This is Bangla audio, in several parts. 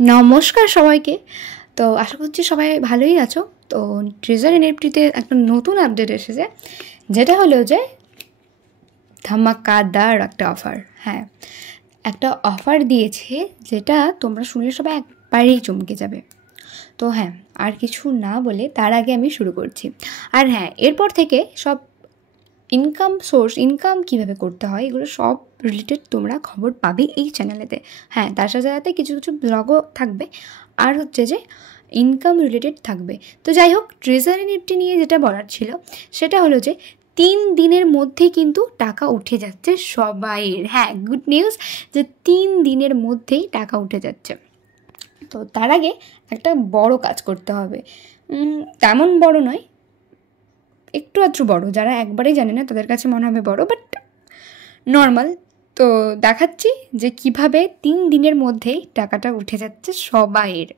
নমস্কার সবাইকে। তো আশা করছি সবাই ভালোই আছো। তো ট্রেজার এনএফটিতে একটা নতুন আপডেট এসেছে, যেটা হলো যে ধামাকাদার একটা অফার। হ্যাঁ, একটা অফার দিয়েছে যেটা তোমরা শুনলে সবাই একবারেই চমকে যাবে। তো হ্যাঁ, আর কিছু না বলে তার আগে আমি শুরু করছি। আর হ্যাঁ, এরপর থেকে সব ইনকাম কীভাবে করতে হয় এগুলো সব রিলেটেড তোমরা খবর পাবে এই চ্যানেলেতে। হ্যাঁ, তার সাথে সাথে কিছু কিছু ব্লগও থাকবে, আর হচ্ছে যে ইনকাম রিলেটেড থাকবে। তো যাই হোক, ট্রেজার এনএফটি নিয়ে যেটা বলার ছিল সেটা হলো যে 3 দিনের মধ্যে কিন্তু টাকা উঠে যাচ্ছে সবাইয়ের। হ্যাঁ, গুড নিউজ, যে 3 দিনের মধ্যেই টাকা উঠে যাচ্ছে। তো তার আগে একটা বড় কাজ করতে হবে, তেমন বড় নয়, একটু আধটু বড়। যারা একবারেই জানে না তাদের কাছে মনে হবে বড়, বাট নর্মাল। তো দেখাচ্ছি যে কিভাবে 3 দিনের মধ্যেই টাকাটা উঠে যাচ্ছে সবাইয়ের,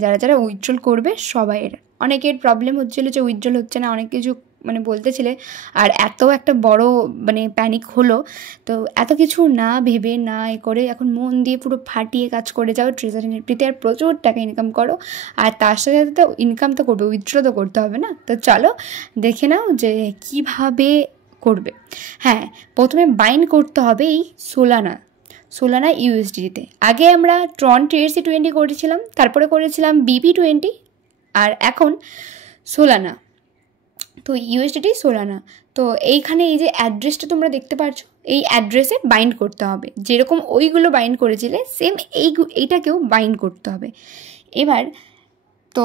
যারা যারা উইথড্রল করবে সবাইয়ের। অনেকের প্রবলেম হচ্ছিলো যে উইথড্রল হচ্ছে না, অনেক কিছু বলতেছিলে, আর এত একটা বড় প্যানিক হলো। তো এত কিছু না ভেবে না করে এখন মন দিয়ে পুরো ফাটিয়ে কাজ করে যাও ট্রেজার এনএফটিতে, আর প্রচুর টাকা ইনকাম করো। আর তার সাথে সাথে তো ইনকাম তো করবে, উইথড্র তো করতে হবে না। তো চলো দেখে নাও যে কিভাবে করবে। হ্যাঁ, প্রথমে বাইন্ড করতে হবে এই সোলানা ইউএসডিতে। আগে আমরা ট্রন TRC20 করেছিলাম, তারপরে করেছিলাম BP20, আর এখন সোলানা। তো ইউএসডিটি সোলানা। তো এইখানে এই যে অ্যাড্রেসটা তোমরা দেখতে পাচ্ছ, এই অ্যাড্রেসে বাইন্ড করতে হবে। যেরকম ওইগুলো বাইন্ড করেছিলে সেম এইটাকেও বাইন্ড করতে হবে। এবার তো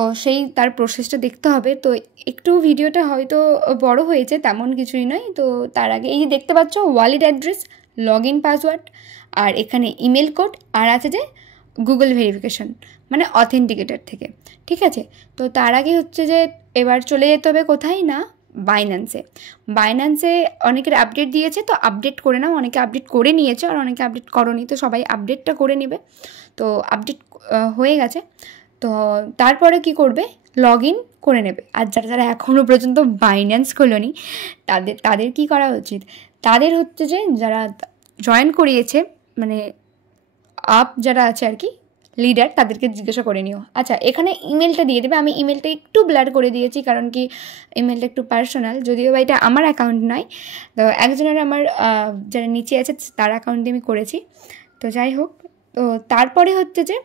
তার প্রসেসটা দেখতে হবে। তো একটু ভিডিওটা হয়তো বড় হয়েছে, তেমন কিছুই নয়। তো তার আগে এই যে দেখতে পাচ্ছ wallet address, log in password, আর এখানে ইমেল কোড, আর আছে যে গুগল ভেরিফিকেশন, অথেন্টিকেটার থেকে। ঠিক আছে, তো তার আগে হচ্ছে যে এবার চলে যেতে হবে কোথায় না, বাইন্যান্সে অনেকের আপডেট দিয়েছে, তো আপডেট করে নাও। অনেকে আপডেট করে নিয়েছে আর অনেকে আপডেট করোনি, তো সবাই আপডেটটা করে নেবে। তো আপডেট হয়ে গেছে। তো তারপরে কি করবে, লগ ইন করে নেবে। আর যারা যারা এখনও পর্যন্ত বাইন্যান্স খোলোনি তাদের কি করা উচিত, তাদের হচ্ছে যে যারা জয়েন করিয়েছে আপ যারা আছে আর কি, লিডার, তাদেরকে জিজ্ঞাসা করে নিও। আচ্ছা, এখানে ইমেলটা দিয়ে দেবে। আমি ইমেলটা একটু ব্লার করে দিয়েছি, কারণ কি ইমেলটা একটু পার্সোনাল, যদিও বা এটা আমার অ্যাকাউন্ট নয়। তো একজনের আমার যারা নিচে আছে তার অ্যাকাউন্ট দিয়ে আমি করেছি। তো যাই হোক, তো তারপরে হচ্ছে যে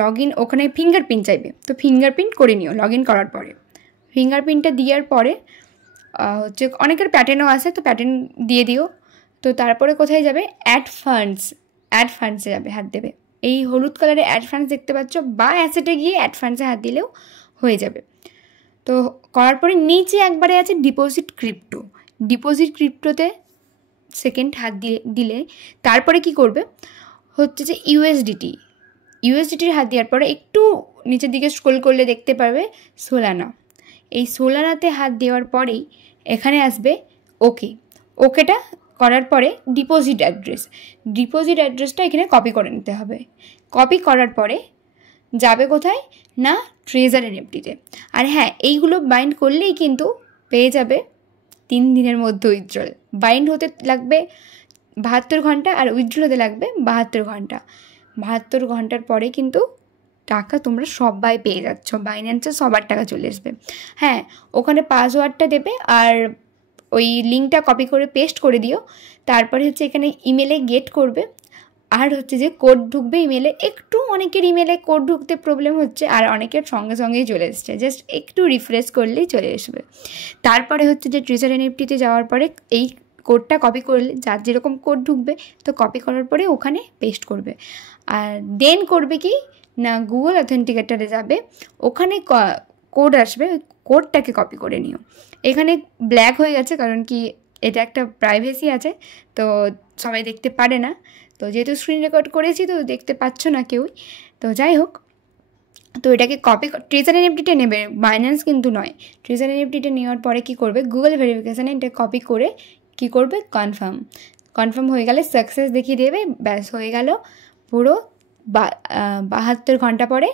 লগ ইন, ওখানে ফিঙ্গারপ্রিন্ট চাইবে। তো ফিঙ্গারপ্রিন্ট করে নিও লগ ইন করার পরে। ফিঙ্গারপ্রিন্টটা দেওয়ার পরে হচ্ছে অনেকের প্যাটার্নও আছে, তো প্যাটার্ন দিয়ে দিও। তো তারপরে কোথায় যাবে, অ্যাড ফান্ডসে যাবে, হাত দেবে। এই হলুদ কালারে অ্যাড ফান্ডস দেখতে পাচ্ছ, বা অ্যাসেটে গিয়ে অ্যাড ফান্ডসে হাত দিলেও হয়ে যাবে। তো করার পরে নিচে একবারে আছে ডিপোজিট ক্রিপ্টোতে সেকেন্ড হাত দিলে তারপরে কি করবে হচ্ছে যে ইউএসডিটির হাত দেওয়ার পরে একটু নিচের দিকে স্ক্রল করলে দেখতে পারবে সোলানা। এই সোলানাতে হাত দেওয়ার পরেই এখানে আসবে ওকেটা করার পরে ডিপোজিট অ্যাড্রেসটা এখানে কপি করে নিতে হবে। কপি করার পরে যাবে কোথায় না, ট্রেজার এনএফটিতে। আর হ্যাঁ, এইগুলো বাইন্ড করলেই কিন্তু পেয়ে যাবে 3 দিনের মধ্যে উইথড্রল। বাইন্ড হতে লাগবে 72 ঘন্টা, আর উইথড্রল হতে লাগবে 72 ঘন্টা। 72 ঘন্টার পরে কিন্তু টাকা তোমরা সবাই পেয়ে যাচ্ছ, বাইন্যান্সে সবার টাকা চলে আসবে। হ্যাঁ, ওখানে পাসওয়ার্ডটা দেবে, আর ওই লিঙ্কটা কপি করে পেস্ট করে দিও। তারপরে হচ্ছে এখানে ইমেলে গেট করবে, আর হচ্ছে যে কোড ঢুকবে ইমেলে। একটু অনেকের ইমেলে কোড ঢুকতে প্রবলেম হচ্ছে, আর অনেকের সঙ্গে সঙ্গেই চলে এসছে, জাস্ট একটু রিফ্রেশ করলেই চলে আসবে। তারপরে হচ্ছে যে ট্রেজার এনএফটিতে যাওয়ার পরে এই কোডটা কপি করলে, যার যেরকম কোড ঢুকবে, তো কপি করার পরে ওখানে পেস্ট করবে। আর দেন করবে কি না, গুগল অথেন্টিকেটারে যাবে, ওখানে কোড আসবে, ওই কোডটাকে কপি করে নিও। এখানে ব্ল্যাক হয়ে গেছে, কারণ কি এটা একটা প্রাইভেসি আছে, তো সবাই দেখতে পারে না। তো যেহেতু স্ক্রিন রেকর্ড করেছি, তো দেখতে পাচ্ছ না কেউই। তো যাই হোক, তো এটাকে কপি ট্রেজার এনএফটিতে নেবে, বাইন্যান্স কিন্তু নয়। ট্রেজার এনএফটিতে নেওয়ার পরে কি করবে, গুগল ভেরিফিকেশানে এটা কপি করে কি করবে, কনফার্ম হয়ে গেলে সাকসেস দেখিয়ে দেবে। ব্যাস, হয়ে গেল। পুরো 72 ঘন্টা পরে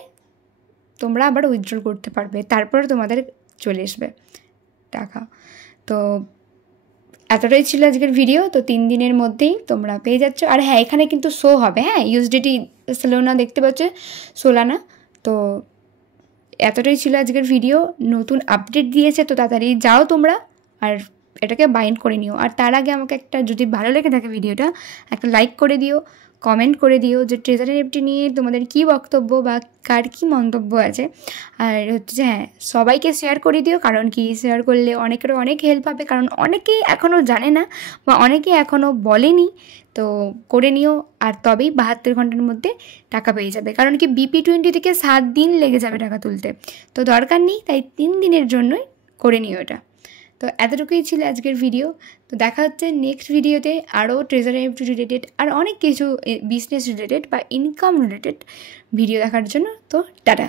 তোমরা আবার উইথড্রল করতে পারবে, তারপরে তোমাদের চলে আসবে টাকা। তো এতটাই ছিল আজকের ভিডিও। তো 3 দিনের মধ্যেই তোমরা পেয়ে যাচ্ছ। আর হ্যাঁ, এখানে কিন্তু শো হবে, হ্যাঁ, ইউএসডিটি সোলানা দেখতে পাচ্ছ, সোলানা। তো এতটাই ছিল আজকের ভিডিও। নতুন আপডেট দিয়েছে, তো তাড়াতাড়ি যাও তোমরা আর এটাকে বাইন্ড করে নিও। আর তার আগে আমাকে একটা, যদি ভালো লেগে থাকে ভিডিওটা, একটা লাইক করে দিও, কমেন্ট করে দিও যে ট্রেজার এনএফটি নিয়ে তোমাদের কী বক্তব্য বা কার কী মন্তব্য আছে। আর হচ্ছে যে হ্যাঁ, সবাইকে শেয়ার করে দিও, কারণ কি শেয়ার করলে অনেকেরও অনেক হেল্প হবে, কারণ অনেকেই এখনও জানে না বা অনেকেই এখনও বলেনি। তো করে নিও, আর তবেই 72 ঘন্টার মধ্যে টাকা পেয়ে যাবে। কারণ কি BP20 থেকে 7 দিন লেগে যাবে টাকা তুলতে, তো দরকার নেই, তাই 3 দিনের জন্যই করে নিও এটা। তো এতটুকুই ছিল আজকের ভিডিও। তো দেখা হচ্ছে নেক্সট ভিডিওতে আরও ট্রেজার এনএফটি রিলেটেড আর অনেক কিছু বিজনেস রিলেটেড বা ইনকাম রিলেটেড ভিডিও দেখার জন্য। তো টাটা।